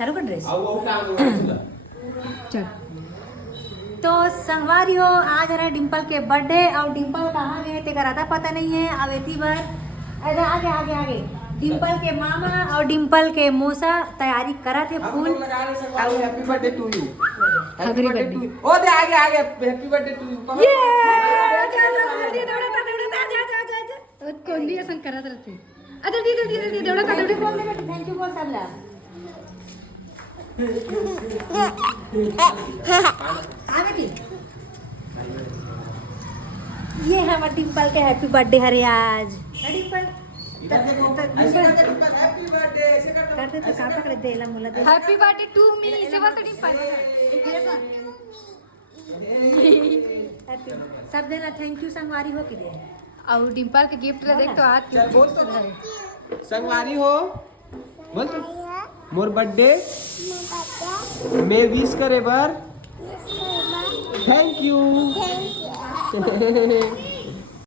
चालू कर ड्रेस चल तो संगवारी हो आज रहा डिम्पल के बर्थडे और डिम्पल कहाँ गए थे कराता पता नहीं है अवेती भर अरे आगे आगे आगे डिम्पल के मामा और डिम्पल के मौसा तैयारी करा थे फूल happy birthday to you happy birthday to you ओ दे आगे आगे हैप्पी बर्थडे टू यू ये कोंडी असं करत राहते आता दी तेवढं का तेवढं बोल दे थैंक यू बोल सबला हाँ बेटी ये हमारे डिम्पल के हैप्पी बर्थडे हरे आज डिम्पल हैप्पी बर्थडे ऐसे करते तो कापा कर देला मुला दे हॅपी बर्थडे टू मी इसे बोलतो डिंपल सब देना थैंक यू संगवारी हो कि दे और डिंपल के गिफ्ट रे देख तो आज चल बोल तो संगवारी हो बोल तो मोर बर्थडे मैं विश करे बर थैंक यू